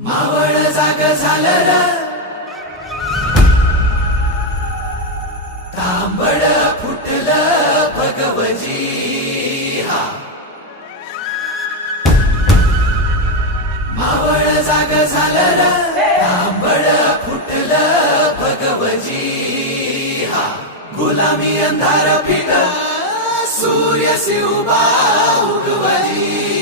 मावळ जाग झालं र, तांबड फुटलं भगवजी हा. मावळ जाग झालं र, तांबड फुटलं भगवजी हा. गुलामी अंधार फिट, सूर्य उभा उगवली.